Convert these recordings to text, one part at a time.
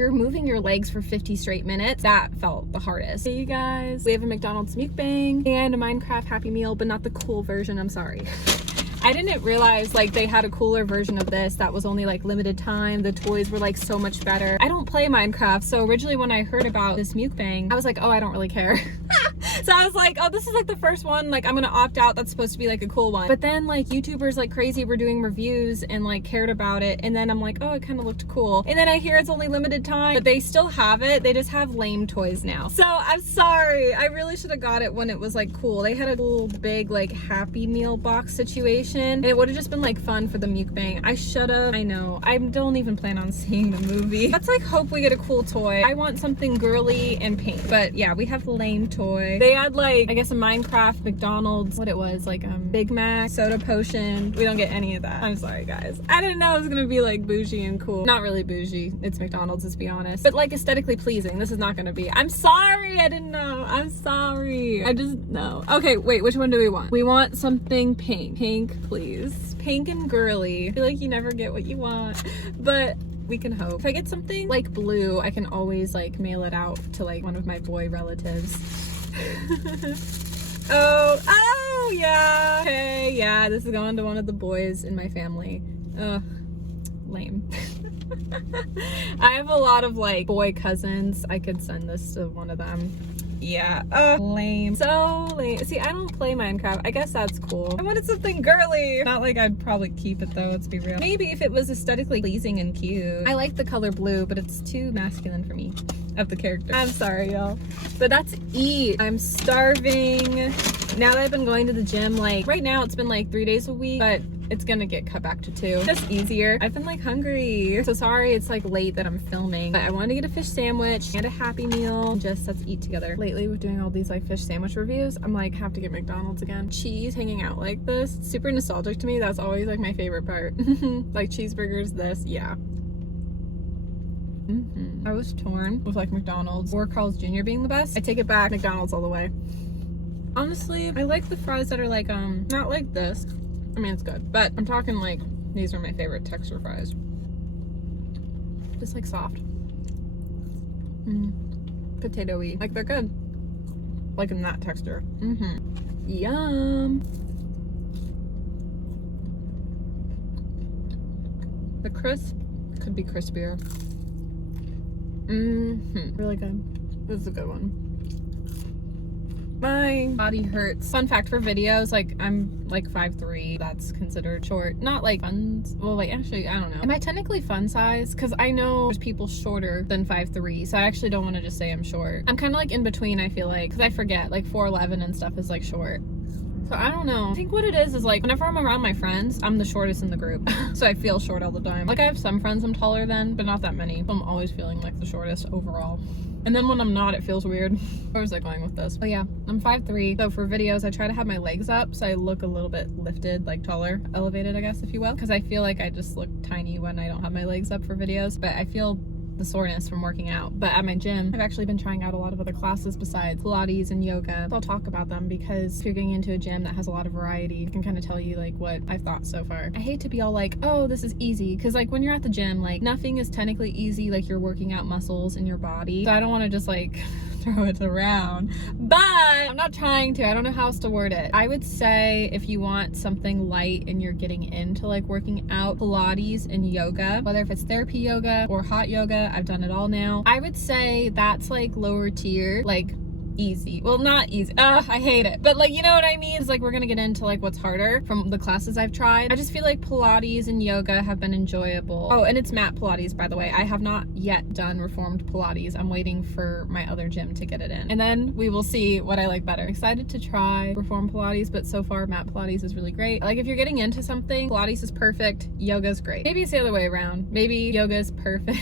You're moving your legs for 50 straight minutes. That felt the hardest. Hey you guys, we have a McDonald's mukbang and a Minecraft Happy Meal, but not the cool version, I'm sorry. I didn't realize like they had a cooler version of this that was only like limited time. The toys were like so much better. I don't play Minecraft, so originally when I heard about this mukbang, I was like, oh, I don't really care. So I was like, oh, this is like the first one, like I'm gonna opt out. That's supposed to be like a cool one. But then like YouTubers like crazy were doing reviews and like cared about it, and then I'm like, oh, it kind of looked cool. And then I hear it's only limited time, but they still have it. They just have lame toys now. So I'm sorry, I really should have got it when it was like cool. They had a little big like Happy Meal box situation, and it would have just been like fun for the mukbang. I should have. I know, I don't even plan on seeing the movie. Let's like hope we get a cool toy. I want something girly and pink, but yeah, we have the lame toy. They had like, I guess a Minecraft, McDonald's, what it was, like Big Mac, soda potion. We don't get any of that. I'm sorry guys. I didn't know it was gonna be like bougie and cool. Not really bougie, it's McDonald's, let's be honest. But like aesthetically pleasing, this is not gonna be. I'm sorry, I didn't know. I'm sorry. I just know. Okay, wait, which one do we want? We want something pink. Pink, please. Pink and girly. I feel like you never get what you want, but we can hope. If I get something like blue, I can always like mail it out to like one of my boy relatives. oh yeah, okay, yeah, this is going to one of the boys in my family. Ugh, lame. I have a lot of like boy cousins. I could send this to one of them. Yeah, lame. So lame. See, I don't play Minecraft. I guess that's cool. I wanted something girly. Not like I'd probably keep it though, let's be real. Maybe if it was aesthetically pleasing and cute. I like the color blue, but it's too masculine for me, of the character. I'm sorry, y'all. But that's eat. I'm starving. Now that I've been going to the gym, like right now it's been like 3 days a week, but it's gonna get cut back to 2. Just easier. I've been like hungry. So sorry it's like late that I'm filming, but I wanted to get a fish sandwich and a Happy Meal. Just let's eat together. Lately with doing all these like fish sandwich reviews, I'm like, have to get McDonald's again. Cheese hanging out like this, it's super nostalgic to me. That's always like my favorite part. Like cheeseburgers, this, yeah. I was torn with like McDonald's or Carl's Jr. being the best. I take it back, McDonald's all the way. Honestly, I like the fries that are like, not like this. I mean, it's good, but I'm talking like, these are my favorite texture fries. Just like soft. Potato-y. Like they're good. Like in that texture. Yum. The crisp could be crispier. Really good. This is a good one. My body hurts. Fun fact for videos, like I'm like 5'3". That's considered short. Not like fun. Well, like actually, I don't know. Am I technically fun size? Because I know there's people shorter than 5'3", so I actually don't want to just say I'm short. I'm kind of like in between, I feel like, because I forget like 4'11" and stuff is like short. So I don't know. I think what it is like whenever I'm around my friends, I'm the shortest in the group. So I feel short all the time. Like I have some friends I'm taller than, but not that many. So I'm always feeling like the shortest overall. And then when I'm not, it feels weird. Where was I going with this? Oh yeah, I'm 5'3". So for videos, I try to have my legs up so I look a little bit lifted, like taller, elevated, I guess, if you will. Because I feel like I just look tiny when I don't have my legs up for videos. But I feel the soreness from working out. But at my gym, I've actually been trying out a lot of other classes besides Pilates and yoga. I'll talk about them because if you're getting into a gym that has a lot of variety, I can kind of tell you like what I've thought so far. I hate to be all like, oh, this is easy, because like when you're at the gym, like nothing is technically easy. Like you're working out muscles in your body. So I don't want to just like throw it around, but I'm not trying to. I don't know how else to word it. I would say if you want something light and you're getting into like working out, Pilates and yoga, whether if it's therapy yoga or hot yoga, I've done it all now. I would say that's like lower tier, like easy. Well, not easy. I hate it. But like, you know what I mean? It's like we're gonna get into like what's harder from the classes I've tried. I just feel like Pilates and yoga have been enjoyable. Oh, and it's mat Pilates, by the way. I have not yet done reformed Pilates. I'm waiting for my other gym to get it in. And then we will see what I like better. Excited to try reformed Pilates, but so far mat Pilates is really great. Like if you're getting into something, Pilates is perfect, yoga's great. Maybe it's the other way around. Maybe yoga is perfect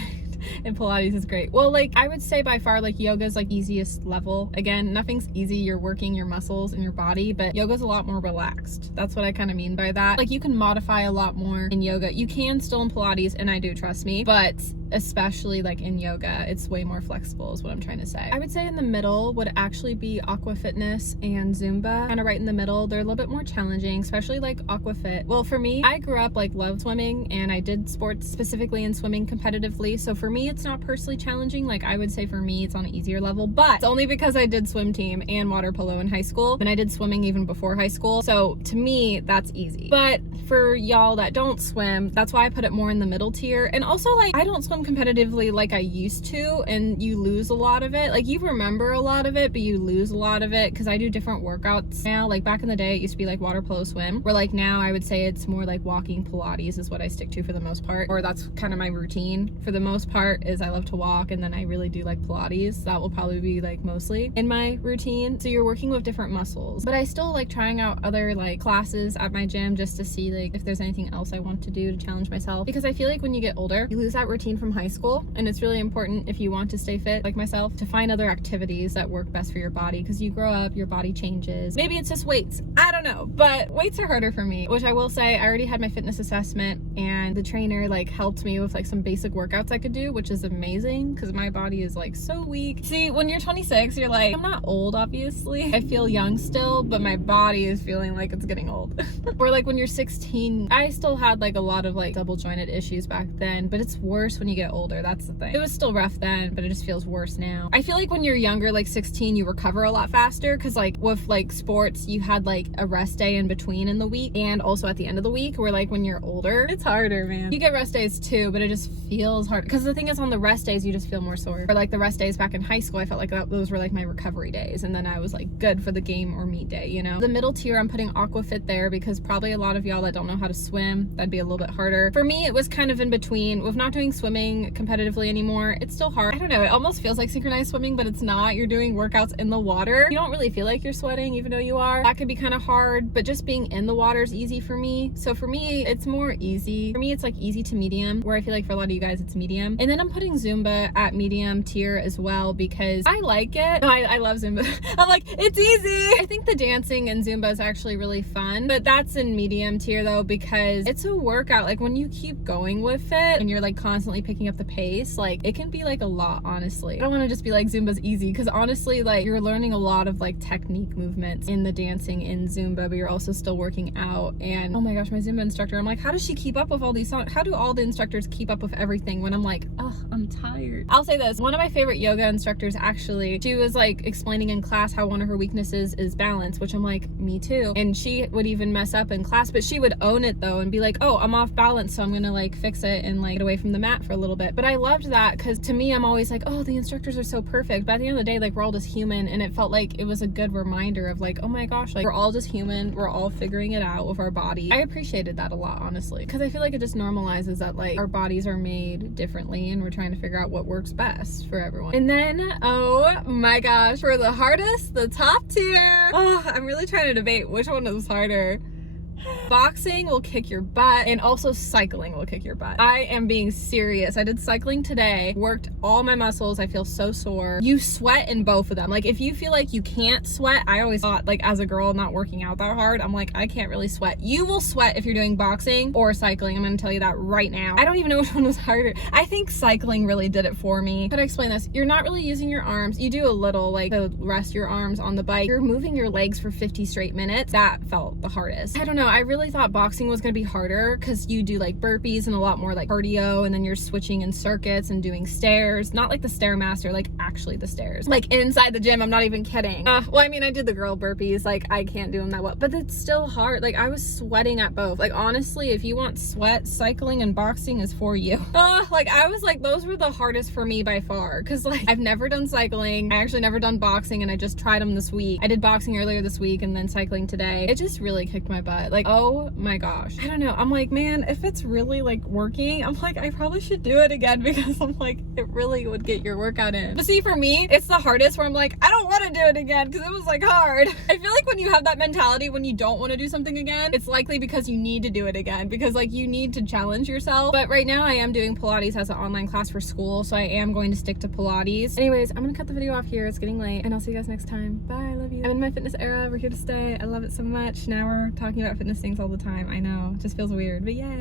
and Pilates is great. Well, like I would say by far like yoga's like easiest level. Again, nothing's easy. You're working your muscles and your body, but yoga's a lot more relaxed. That's what I kind of mean by that. Like you can modify a lot more in yoga. You can still in Pilates, and I do, trust me, but especially like in yoga, it's way more flexible is what I'm trying to say. I would say in the middle would actually be aqua fitness and Zumba, kind of right in the middle. They're a little bit more challenging, especially like aqua fit. Well, for me, I grew up like love swimming, and I did sports specifically in swimming competitively, so for me it's not personally challenging. Like I would say for me it's on an easier level, but it's only because I did swim team and water polo in high school, and I did swimming even before high school, so to me that's easy. But for y'all that don't swim, that's why I put it more in the middle tier. And also, like, I don't swim competitively like I used to, and you lose a lot of it. Like, you remember a lot of it, but you lose a lot of it because I do different workouts now. Like back in the day it used to be like water polo swim, where like now I would say it's more like walking, Pilates is what I stick to for the most part, or that's kind of my routine for the most part. Is I love to walk, and then I really do like Pilates. That will probably be like mostly in my routine. So you're working with different muscles, but I still like trying out other like classes at my gym just to see like if there's anything else I want to do to challenge myself, because I feel like when you get older you lose that routine from high school, and it's really important if you want to stay fit like myself to find other activities that work best for your body, because you grow up, your body changes. Maybe it's just weights, I don't know, but weights are harder for me, which I will say I already had my fitness assessment, and the trainer like helped me with like some basic workouts I could do, which is amazing because my body is like so weak. See, when you're 26 you're like, I'm not old obviously, I feel young still, but my body is feeling like it's getting old. Or like when you're 16, I still had like a lot of like double jointed issues back then, but it's worse when you get older. That's the thing. It was still rough then, but it just feels worse now. I feel like when you're younger, like 16, you recover a lot faster, because like with like sports you had like a rest day in between in the week and also at the end of the week, where like when you're older it's harder, man. You get rest days too, but it just feels hard, because the thing is on the rest days you just feel more sore. Or like the rest days back in high school, I felt like those were like my recovery days, and then I was like good for the game or meet day, you know. The middle tier I'm putting aquafit there, because probably a lot of y'all that don't know how to swim, that'd be a little bit harder. For me it was kind of in between. With not doing swimming competitively anymore, it's still hard. I don't know, it almost feels like synchronized swimming, but it's not. You're doing workouts in the water, you don't really feel like you're sweating even though you are. That could be kind of hard, but just being in the water is easy for me. So for me it's more easy. For me it's like easy to medium, where I feel like for a lot of you guys it's medium. And then I'm putting Zumba at medium tier as well, because I like it. No, I love Zumba. I'm like, it's easy. I think the dancing in Zumba is actually really fun, but that's in medium tier though, because it's a workout. Like when you keep going with it and you're like constantly picking up the pace, like it can be like a lot, honestly. I don't want to just be like Zumba's easy, because honestly like you're learning a lot of like technique movements in the dancing in Zumba, but you're also still working out. And oh my gosh, my Zumba instructor, I'm like, how does she keep up with all these songs? How do all the instructors keep up with everything when I'm like, oh, I'm tired? I'll say this, one of my favorite yoga instructors actually, she was like explaining in class how one of her weaknesses is balance, which I'm like, me too. And she would even mess up in class, but she would own it though and be like, oh, I'm off balance, so I'm gonna like fix it and like get away from the mat for a little bit. But I loved that, because to me I'm always like, oh, the instructors are so perfect, but at the end of the day like we're all just human, and it felt like it was a good reminder of like, oh my gosh, like we're all just human, we're all figuring it out with our body. I appreciated that a lot, honestly, because I feel like it just normalizes that like our bodies are made differently and we're trying to figure out what works best for everyone. And then, oh my gosh, for the hardest, the top tier, oh, I'm really trying to debate which one is harder. Boxing will kick your butt, and also cycling will kick your butt. I am being serious. I did cycling today, worked all my muscles. I feel so sore. You sweat in both of them. Like if you feel like you can't sweat, I always thought like as a girl not working out that hard, I'm like, I can't really sweat. You will sweat if you're doing boxing or cycling. I'm gonna tell you that right now. I don't even know which one was harder. I think cycling really did it for me. How to explain this? You're not really using your arms. You do a little, like to rest your arms on the bike. You're moving your legs for 50 straight minutes. That felt the hardest. I don't know. I really thought boxing was going to be harder, because you do like burpees and a lot more like cardio, and then you're switching in circuits and doing stairs, not like the Stairmaster, like actually the stairs, like inside the gym. I'm not even kidding. Well, I mean, I did the girl burpees, like I can't do them that well, but it's still hard. Like I was sweating at both. Like honestly, if you want sweat, cycling and boxing is for you. Like I was like, those were the hardest for me by far, because like I've never done cycling, I actually never done boxing, and I just tried them this week. I did boxing earlier this week and then cycling today. It just really kicked my butt. Like, oh my gosh, I don't know. I'm like, man, if it's really like working, I'm like, I probably should do it again, because I'm like, it really would get your workout in. But see, for me, it's the hardest, where I'm like, I don't want to do it again, because it was like hard. I feel like when you have that mentality when you don't want to do something again, it's likely because you need to do it again, because like you need to challenge yourself. But right now I am doing Pilates as an online class for school, so I am going to stick to Pilates. Anyways, I'm gonna cut the video off here. It's getting late, and I'll see you guys next time. Bye, I love you. I'm in my fitness era. We're here to stay. I love it so much. Now we're talking about fitness things all the time. I know, it just feels weird, but yay.